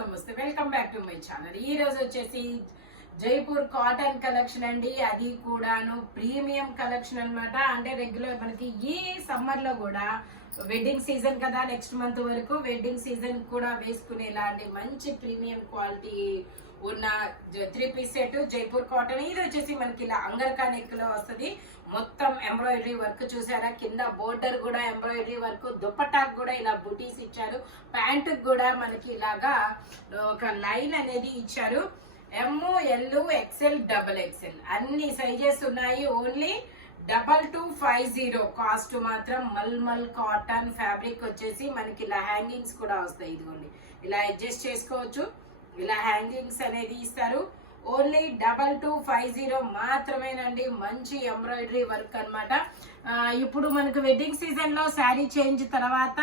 నమస్తే welcome back to my channel. ఈ రోజు వచ్చేసి జైపూర్ కాటన్ కలెక్షన్ అండి. అది కూడాను ప్రీమియం కలెక్షన్ అన్నమాట. అంటే రెగ్యులర్ మనకి ఈ సమ్మర్ లో కూడా వెడ్డింగ్ సీజన్ కదా, నెక్స్ట్ మంత్ వరకు వెడ్డింగ్ సీజన్ కూడా వేసుకునేలాంటి మంచి ప్రీమియం క్వాలిటీ ఉన్న 3 పీస్ సెట్ జైపూర్ కాటన్. ఇది వచ్చేసి మనకి ఇలా అంగర్కా నెక్ లో వస్తుంది. మొత్తం ఎంబ్రాయిడరీ వర్క్ చూసారా, కింద బోర్డర్ కూడా ఎంబ్రాయిడరీ వర్క్, దుపట్టాకు కూడా ఇలా బుటీస్ ఇచ్చారు, ప్యాంట్ కూడా మనకి ఇలాగా ఒక లైన్ అనేది ఇచ్చారు. ML XL XXL అన్ని సైజెస్ ఉన్నాయి. ఓన్లీ 2250. కాస్ట్ మాత్రం మల్మల్ కాటన్ ఫ్యాబ్రిక్ వచ్చేసి మనకి ఇలా హ్యాంగింగ్స్ కూడా వస్తాయి. ఇదిగోండి ఇలా అడ్జస్ట్ చేసుకోవచ్చు, ఇలా హ్యాంగింగ్స్ అనేది ఇస్తారు. ఓన్లీ 2250 మాత్రమేనండి. మంచి ఎంబ్రాయిడరీ వర్క్ అన్నమాట. ఇప్పుడు మనకు వెడ్డింగ్ సీజన్ లో శారీ చేంజ్ తర్వాత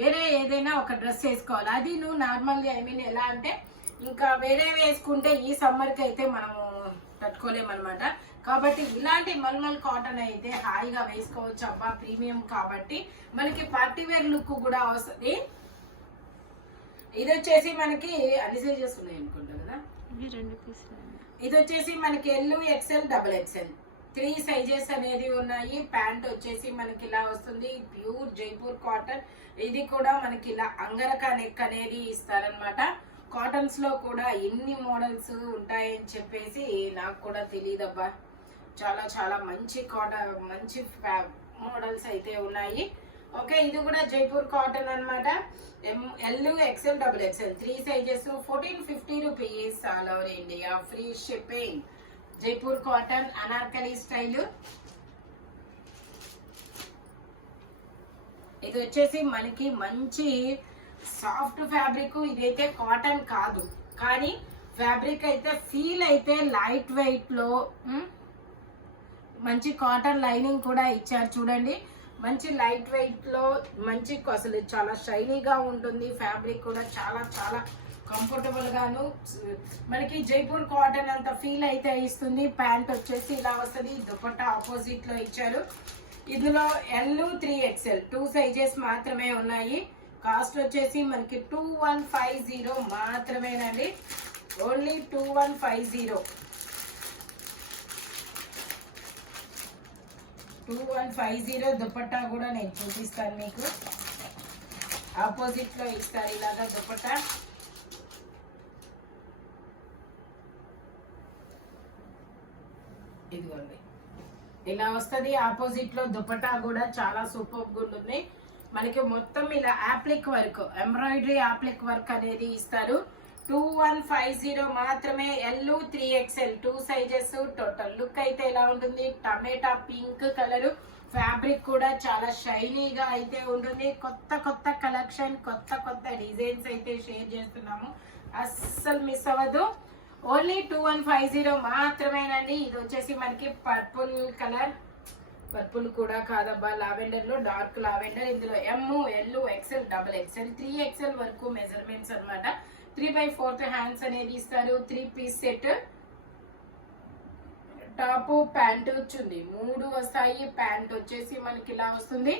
వేరే ఏదైనా ఒక డ్రెస్ వేసుకోవాలి. అది నువ్వు నార్మల్గా ఎలా అంటే ఇంకా వేరే వేసుకుంటే ఈ సమ్మర్ కి అయితే మనము తట్టుకోలేమన్నమాట. కాబట్టి ఇలాంటి మల్మల్ కాటన్ అయితే హాయిగా వేసుకోవచ్చు. అబ్బా ప్రీమియం కాబట్టి మనకి పార్టీ వేర్ లుక్ కూడా వస్తుంది. ఇది వచ్చేసి మనకి అన్ని సైజెస్ ఉన్నాయి అనుకుంటా కదా. ఇది వచ్చేసి మనకి L XL XXL 3 సైజెస్ అనేది ఉన్నాయి. ప్యాంట్ వచ్చేసి మనకి ఇలా వస్తుంది, ప్యూర్ జైపూర్ కాటన్. ఇది కూడా మనకి ఇలా అంగరకా నెక్ అనేది ఇస్తారనమాట. కాటన్స్ లో కూడా ఎన్ని మోడల్స్ ఉంటాయని చెప్పేసి నాకు కూడా తెలియదబ్బా. చాలా చాలా మంచి కాటన్, మంచి మోడల్స్ అయితే ఉన్నాయి. ఓకే, ఇది కూడా జైపూర్ కాటన్ అన్నమాట. L XL XXL 3 sizes 1450 rupees all over India, free shipping. Jaipur cotton Anarkali style. ఇది వచ్చేసి మనకి మంచి సాఫ్ట్ ఫ్యాబ్రిక్. ఇదైతే కాటన్ కాదు కానీ ఫ్యాబ్రిక్ అయితే ఫీల్ అయితే లైట్ వెయిట్ లో మంచి కాటన్ లైనింగ్ కూడా ఇచ్చారు చూడండి. మంచి లైట్ వెయిట్ లో మంచి అసలు చాలా షైనీగా ఉంటుంది. ఫ్యాబ్రిక్ కూడా చాలా చాలా కంఫర్టబుల్ గాను మనకి జైపూర్ కాటన్ అంత ఫీల్ అయితే ఇస్తుంది. ప్యాంట్ వచ్చేసి ఇలా వస్తుంది, దుపట్టా ఆపోజిట్ లో ఇచ్చారు. ఇందులో L 3XL 2 సైజెస్ మాత్రమే ఉన్నాయి. కాస్ట్ వచ్చేసి మనకి 2150 మాత్రమేనండి. ఓన్లీ 2150. 2150. దుపట్టా కూడా నేను చూపిస్తాను మీకు. ఆపోజిట్ లో ఇస్తారు ఇలాగా దుపట్టా. ఇదిగోండి ఇలా వస్తుంది. ఆపోజిట్ లో దుపట్టా కూడా చాలా సూపర్ గా ఉంటుంది. మనకి మొత్తం ఇలా appliqué work, embroidery appliqué work అనేది ఇస్తారు. 2150 మాత్రమే. L 3XL 2 sizes. Total look అయితే ఇలా ఉంటుంది. టమాటా పింక్ కలర్. ఫ్యాబ్రిక్ కూడా చాలా షైనీగా అయితే ఉంటుంది. కొత్త కొత్త కలెక్షన్, కొత్త కొత్త డిజైన్స్ అయితే షేర్ చేస్తున్నాము, అస్సలు మిస్ అవ్వదు. ఓన్లీ 2150 మాత్రమేనండి. ఇది వచ్చేసి మనకి పర్పుల్ కలర్, పర్పుల్ కూడా కాదబ్బా, లావెండర్ లో డార్క్ లావెండర్. ఇందులో ML XL XXL 3XL వరకు మెజర్మెంట్స్ అనమాట. 3/4 హ్యాండ్స్ అనేది ఇస్తారు. 3 పీస్ సెట్. టాప్ ప్యాంట్ వచ్చింది, 3 వస్తాయి. ప్యాంట్ వచ్చేసి మనకి ఇలా వస్తుంది.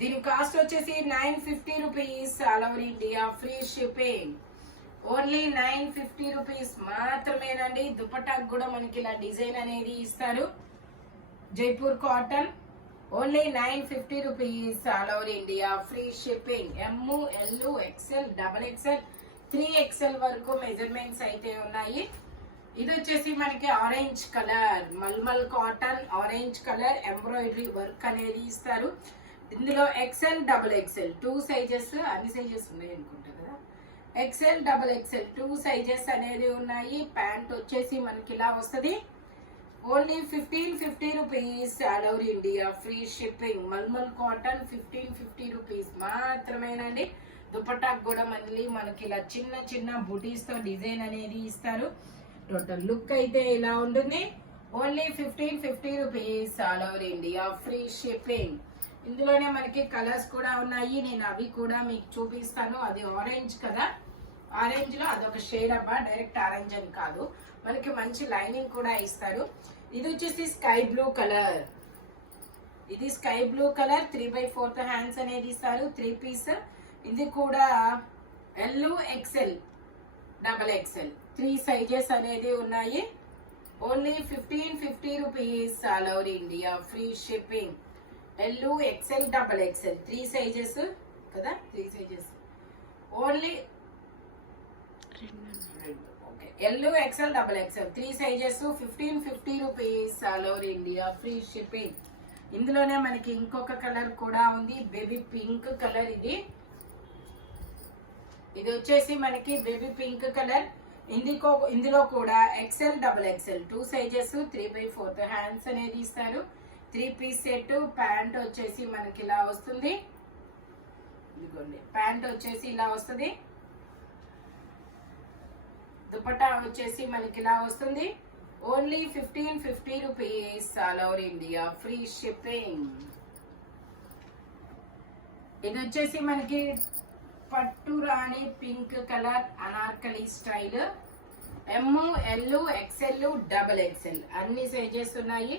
దీని కాస్ట్ వచ్చేసి 950 rupees all over India, free shipping. Only 950 rupees మాత్రమేనండి. దుపట్టాకు కూడా మనకి ఇలా డిజైన్ అనేది ఇస్తారు. Jaipur cotton. Only 950 rupees all over India, free shipping. ML XL XXL 3XL వరకు మెజర్మెంట్స్ అయితే ఉన్నాయి. ఇది వచ్చేసి మనకి ఆరెంజ్ కలర్, మల్మల్ cotton orange colour, embroidery work అనేది ఇస్తారు. ఇందులో XL XXL 2 సైజెస్, అన్ని సైజెస్ ఉన్నాయి అనుకుంటా కదా. XL XXL 2 సైజెస్ అనేది ఉన్నాయి. ప్యాంట్ వచ్చేసి మనకి ఇలా వస్తుంది. Only 1550 rupees all over India, free shipping. మల్మల్ కాటన్ 1550 రూపీస్ మాత్రమేనండి. దుపట్టాకు కూడా మళ్ళీ మనకి ఇలా చిన్న చిన్న బుటీస్ తో డిజైన్ అనేది ఇస్తారు. టోటల్ లుక్ అయితే ఇలా ఉంటుంది. Only 1550 rupees all over India, free shipping. ఇందులోనే మనకి కలర్స్ కూడా ఉన్నాయి, నేను అవి కూడా మీకు చూపిస్తాను. అది ఆరెంజ్ కదా, ఆరెంజ్ లో అదొక షేడ్ అబ్బా, డైరెక్ట్ ఆరెంజ్ అని కాదు. మనకి మంచి లైనింగ్ కూడా ఇస్తారు. ఇది వచ్చేసి స్కై బ్లూ కలర్. ఇది స్కై బ్లూ కలర్ 3/4 హ్యాండ్స్ అనేది ఇస్తారు. 3 పీస్. ఇది కూడా L XL double XL 3 sizes అనేది ఉన్నాయి. Only 1550 rupees all over India, free shipping. L XL double XL 3 sizes కదా, 3 sizes only. Okay, L XL double XL 3 sizes 1550 rupees all over India, free shipping. ఇందులోనే మనకి ఇంకొక colour కూడా ఉంది, baby pink colour. ఇది వచ్చేసి మనకి బేబీ పింక్ కలర్. ఇందులో కూడా XL double XL 2 sizes 3/4 hands అనేది ఇస్తారు. 3 పీస్ సెట్. ప్యాంట్ వచ్చేసి మనకి ఇలా వస్తుంది. ఇదిగోండి, ప్యాంట్ వచ్చేసి ఇలా వస్తుంది. దుపట్టా వచ్చేసి మనకి ఇలా వస్తుంది. Only 1550 rupees all over India, free shipping. ఇది వచ్చేసి మనకి పట్టు రాణి pink colour Anarkali style. M, L, XL, double XL అన్ని సైజెస్ ఉన్నాయి.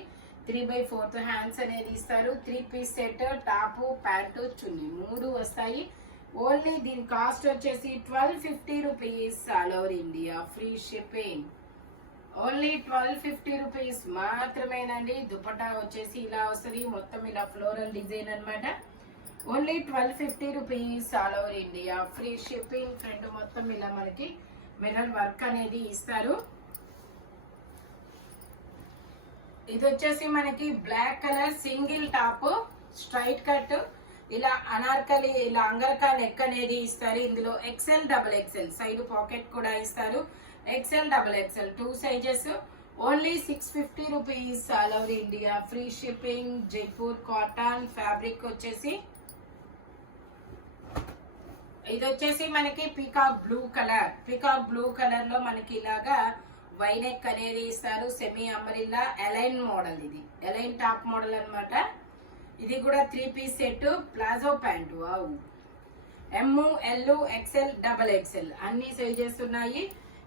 3/4 హ్యాండ్స్ అనేది ఇస్తారు. 3 పీస్ సెట్, టాప్, ప్యాంటు, చున్నీ 3 వస్తాయి. ఓన్లీ దీని కాస్ట్ వచ్చేసి 1250 rupees all over India, free shipping. Only 1250 rupees మాత్రమేనండి. దుపట్టా వచ్చేసి ఇలా వస్తుంది, మొత్తం ఇలా ఫ్లోరల్ డిజైన్ అనమాట. Only 1250 rupees all over India, free shipping. Front మొత్తం ఇలా మనకి మిర్రర్ వర్క్ అనేది ఇస్తారు. ఇది వచ్చేసి మనకి black colour single top straight cut. ఇలా అనార్కలి, ఇలా అంగరకా నెక్ అనేది ఇస్తారు. ఇందులో XL double XL side pocket కూడా ఇస్తారు. XL double XL 2 sizes. Only 650 rupees all over India, free shipping. Jaipur cotton fabric వచ్చేసి ఇది వచ్చేసి మనకి peacock blue colour. Peacock blue colour లో మనకి ఇలాగా వైనెక్ అనేది ఇస్తారు. Semi umbrella A line model. ఇది ఎలైన్ టాప్ మోడల్ అన్నమాట. ఇది కూడా 3 piece set, palazzo pant. Wow. M, L, XL, double XL అన్ని సైజెస్ ఉన్నాయి.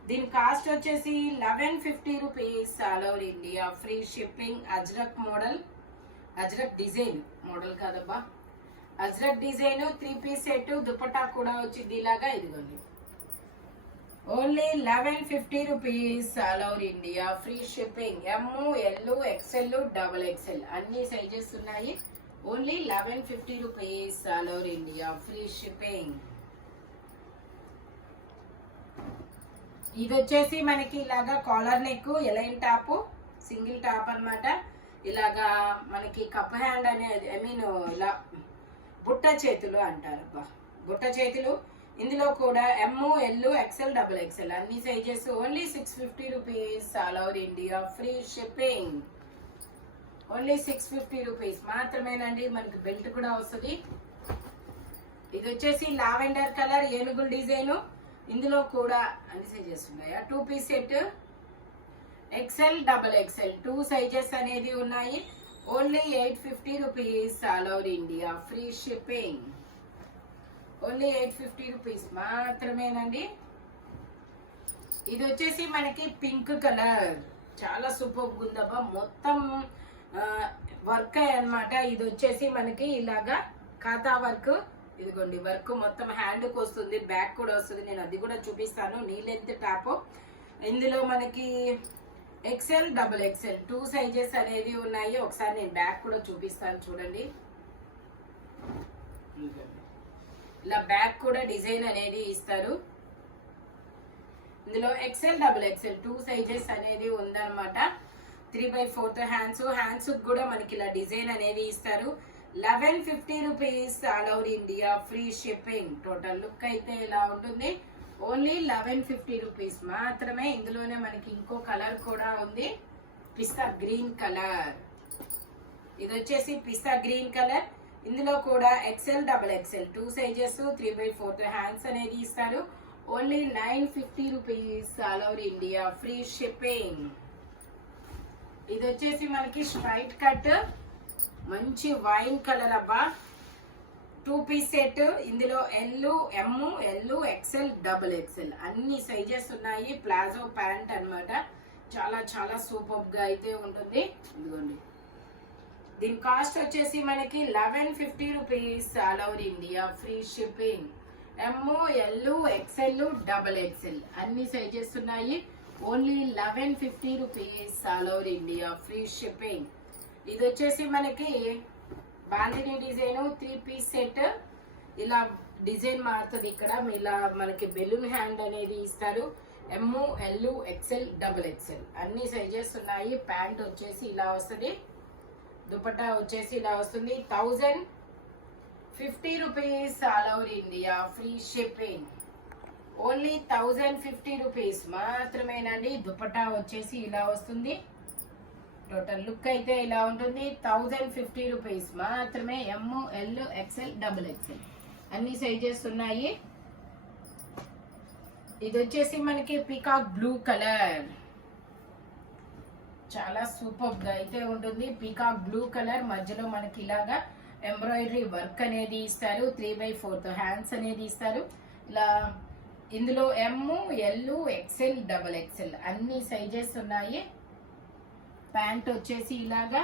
దీని కాస్ట్ వచ్చేసి 1150 rupees all over India, free shipping. Ajrak model, Ajrak design model కాదబ్బా, Ajrak design 3 piece set. Dupatta కూడా వచ్చింది ఇలాగా. ఇదిగోండి, only 1150 rupees all over India, free shipping. M, L, XL, double XL అన్ని సైజెస్ ఉన్నాయి. Only 1150 rupees all over India, free shipping. ఇది వచ్చేసి మనకి ఇలాగా collar neck A-line top single top అన్నమాట. ఇలాగా మనకి కప్ హ్యాండ్ అనేది, ఐ మీన్ ఇలా బుట్ట చేతులు అంటారు, బుట్ట చేతులు. ఇందులో కూడా M, L, XL, double XL అన్ని sizes. Only 650 rupees all over India, free shipping. Only 650 rupees మాత్రమేనండి. మనకి బెల్ట్ కూడా వస్తుంది. ఇది వచ్చేసి లావెండర్ కలర్ ఏనుగుల డిజైన్. ఇందులో కూడా అన్ని సైజెస్ ఉన్నాయా. 2 piece set, XL, double XL 2 sizes అనేది ఉన్నాయి. Only 850 rupees all over India, free shipping. Only 850 rupees మాత్రమేనండి. ఇది వచ్చేసి మనకి పింక్ కలర్, చాలా సూపర్ ఉందబ్బా. మొత్తం వర్క్ అన్నమాట. ఇది వచ్చేసి మనకి ఇలాగా ఖాతా వర్క్. ఇదిగోండి, వర్క్ మొత్తం హ్యాండ్ కు వస్తుంది, బ్యాక్ కూడా వస్తుంది. నేను అది కూడా చూపిస్తాను. Knee length top. ఇందులో మనకి ఎక్సెల్, డబుల్ ఎక్సెల్ 2 సైజెస్ అనేది ఉన్నాయి. ఒకసారి నేను బ్యాక్ కూడా చూపిస్తాను చూడండి. ఇలా బ్యాక్ కూడా డిజైన్ అనేది ఇస్తారు. ఇందులో ఎక్సెల్, డబుల్ ఎక్సెల్ 2 సైజెస్ అనేది ఉందన్నమాట. 3/4 హ్యాండ్స్. హ్యాండ్స్ కూడా మనకి ఇలా డిజైన్ అనేది ఇస్తారు. 1150 rupees all over India, free shipping. Total look అయితే ఇలా ఉంటుంది. ఓన్లీ 1150 రూపీస్ మాత్రమే. ఇందులోనే మనకి ఇంకో కలర్ కూడా ఉంది, పిస్తా గ్రీన్ కలర్. ఇది వచ్చేసి పిస్తా గ్రీన్ కలర్. ఇందులో కూడా XL, double XL 2 sizes. 3/4 hands అనేది ఇస్తారు. Only 950 rupees all over India, free shipping. ఇది వచ్చేసి మనకి స్ట్రైట్ కట్ మంచి వైన్ కలర్ అబ్బా. 2 పీస్ సెట్. ఇందులో L, M, L, XL, double XL అన్ని సైజెస్ ఉన్నాయి. ప్లాజో ప్యాంట్ అన్నమాట. చాలా చాలా సూపర్ గా అయితే ఉంటుంది. ఇదిగోండి, దీని కాస్ట్ వచ్చేసి మనకి 1150 rupees all over India, free shipping. M, L, XL, double XL అన్ని సైజెస్ ఉన్నాయి. Only 1150 rupees all over India, free shipping. ఇది వచ్చేసి మనకి బాందిని డిజైన్ 3 పీస్ సెట్. ఇలా డిజైన్ మారుతుంది. ఇక్కడ ఇలా మనకి బెలూన్ హ్యాండ్ అనేది ఇస్తారు. M, L, XL, double XL అన్ని సైజెస్ ఉన్నాయి. ప్యాంట్ వచ్చేసి ఇలా వస్తుంది. దుపట్టా వచ్చేసి ఇలా వస్తుంది. 1050 rupees all over India, free shipping. Only 1050 rupees మాత్రమేనండి. దుపట్టా వచ్చేసి ఇలా వస్తుంది. టోటల్ లుక్ అయితే ఇలా ఉంటుంది. 1050 రూపీస్ మాత్రమే. ఎమ్, ఎల్, ఎక్స్ఎల్, డబుల్ ఎక్స్ఎల్ అన్ని సైజెస్ ఉన్నాయి. ఇది వచ్చేసి మనకి పీకాక్ బ్లూ కలర్, చాలా సూపర్ గా అయితే ఉంటుంది. పీకాక్ బ్లూ కలర్ మధ్యలో మనకి ఇలాగా ఎంబ్రాయిడరీ వర్క్ అనేది ఇస్తారు. 3/4 హ్యాండ్స్ అనేది ఇస్తారు. ఇలా ఇందులో ఎమ్, ఎల్, ఎక్స్ఎల్, డబల్ ఎక్స్ఎల్ అన్ని సైజెస్ ఉన్నాయి. ప్యాంట్ వచ్చేసి ఇలాగా,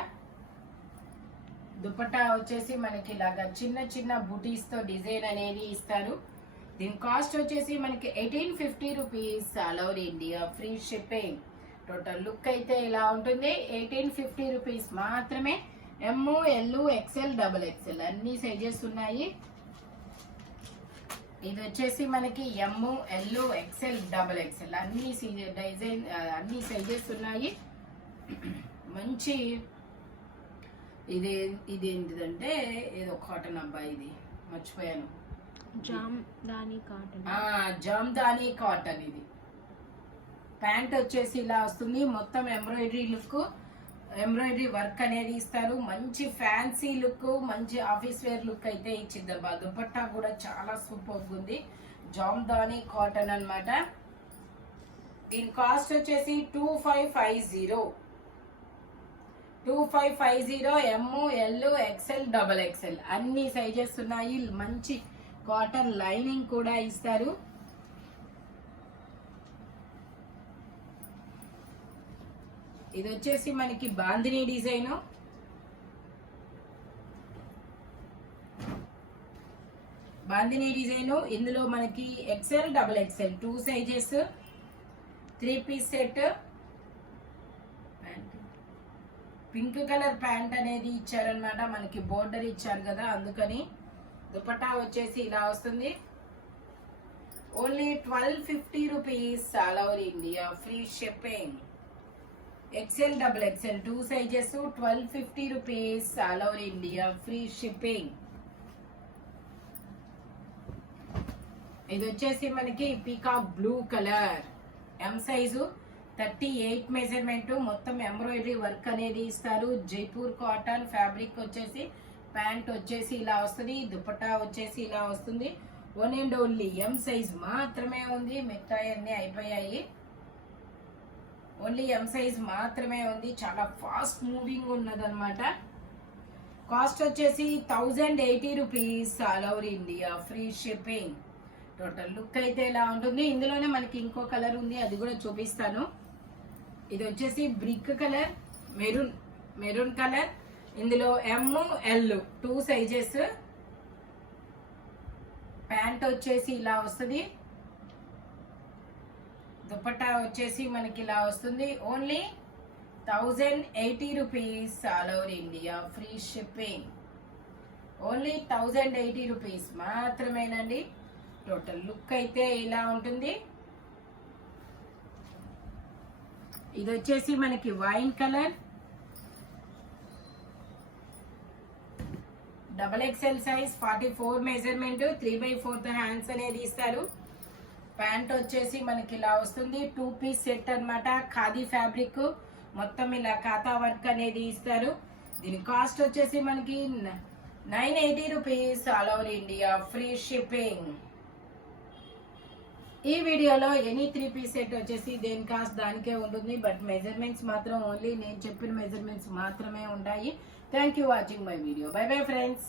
దుపట్టా వచ్చేసి మనకి ఇలాగా చిన్న చిన్న బుటీస్ తో డిజైన్ అనేది ఇస్తారు. దీని కాస్ట్ వచ్చేసి మనకి 1850 rupees all over India, free shipping. Total look అయితే ఇలా ఉంటుంది. 1850 రూపీస్ మాత్రమే. ఎమ్, ఎల్, ఎక్స్ఎల్, డబల్ ఎక్స్ఎల్ అన్ని సైజెస్ ఉన్నాయి. ఇది వచ్చేసి మనకి ఎమ్, ఎల్, ఎక్స్ఎల్, డబల్ ఎక్స్ఎల్ అన్ని డిజైన్ అన్ని సైజెస్ ఉన్నాయి. మంచి ఇది ఏంటిదంటే ఏదో కాటన్ అబ్బా, ఇది మర్చిపోయాను. జామ్దాని కాటన్. ఇది ప్యాంట్ వచ్చేసి ఇలా వస్తుంది. మొత్తం ఎంబ్రాయిడరీ లుక్, ఎంబ్రాయిడరీ వర్క్ అనేది ఇస్తారు. మంచి ఫ్యాన్సీ లుక్, మంచి ఆఫీస్ వేర్ లుక్ అయితే ఇచ్చిందబ్బా. దుపట్టా కూడా చాలా సూపర్ ఉంది. జామ్దాని కాటన్ అన్నమాట. దీని కాస్ట్ వచ్చేసి 2550 ఎమ్, ఎల్, ఎక్స్ఎల్, డబల్ ఎక్స్ఎల్ అన్ని సైజెస్ ఉన్నాయి. మంచి కాటన్ లైనింగ్ కూడా ఇస్తారు. ఇది వచ్చేసి మనకి బాందిని డిజైన్. ఇందులో మనకి XL, double XL 2 sizes, 3 piece set. Pink colour pant అనేది ఇచ్చారనమాట. మనకి బోర్డర్ ఇచ్చారు కదా, అందుకని. దుపట్టా వచ్చేసి ఇలా వస్తుంది. Only 1250 rupees all over India, free shipping. XL, double XL 2 sizes, 1250 rupees all over India, free shipping. ఇది వచ్చేసి మనకి peacock blue colour, M size, 38 measurement. మొత్తం ఎంబ్రాయిడరీ వర్క్ అనేది ఇస్తారు. జైపూర్ కాటన్ ఫ్యాబ్రిక్ వచ్చేసి. ప్యాంట్ వచ్చేసి ఇలా వస్తుంది. దుపట్టా వచ్చేసి ఇలా వస్తుంది. 1 and only ఎం సైజ్ మాత్రమే ఉంది. మిగతాయి అన్ని అయిపోయాయి. ఓన్లీ ఎం సైజ్ మాత్రమే ఉంది. చాలా ఫాస్ట్ మూవింగ్ ఉన్నదన్నమాట. కాస్ట్ వచ్చేసి 1080 rupees all over India, free shipping. Total look అయితే ఇలా ఉంటుంది. ఇందులోనే మనకి ఇంకో కలర్ ఉంది, అది కూడా చూపిస్తాను. ఇది వచ్చేసి బ్రిక్ కలర్, మెరూన్ కలర్. ఇందులో ఎమ్, ఎల్ 2 సైజెస్. ప్యాంట్ వచ్చేసి ఇలా వస్తుంది. దుపట్టా వచ్చేసి మనకి ఇలా వస్తుంది. Only 1080 rupees all over India, free shipping. Only 1080 rupees మాత్రమేనండి. టోటల్ లుక్ అయితే ఇలా ఉంటుంది. ఇది వచ్చేసి మనకి wine colour, double XL size, 44 measurement, 3/4 hands అనేది ఇస్తారు. ప్యాంట్ వచ్చేసి మనకి ఇలా వస్తుంది. 2 పీస్ సెట్ అన్నమాట. ఖాదీ ఫ్యాబ్రిక్, మొత్తం ఇలా కాతా వర్క్ అనేది ఇస్తారు. దీని కాస్ట్ వచ్చేసి మనకి 980 rupees all over India, free shipping. ఈ వీడియోలో ఎనీ 3 పీస్ సెట్ వచ్చేసి దేని కాస్ట్ దానికే ఉంటుంది. బట్ మెజర్మెంట్స్ మాత్రం ఓన్లీ నేను చెప్పిన మెజర్మెంట్స్ మాత్రమే ఉంటాయి. Thank you watching my video. By bye friends.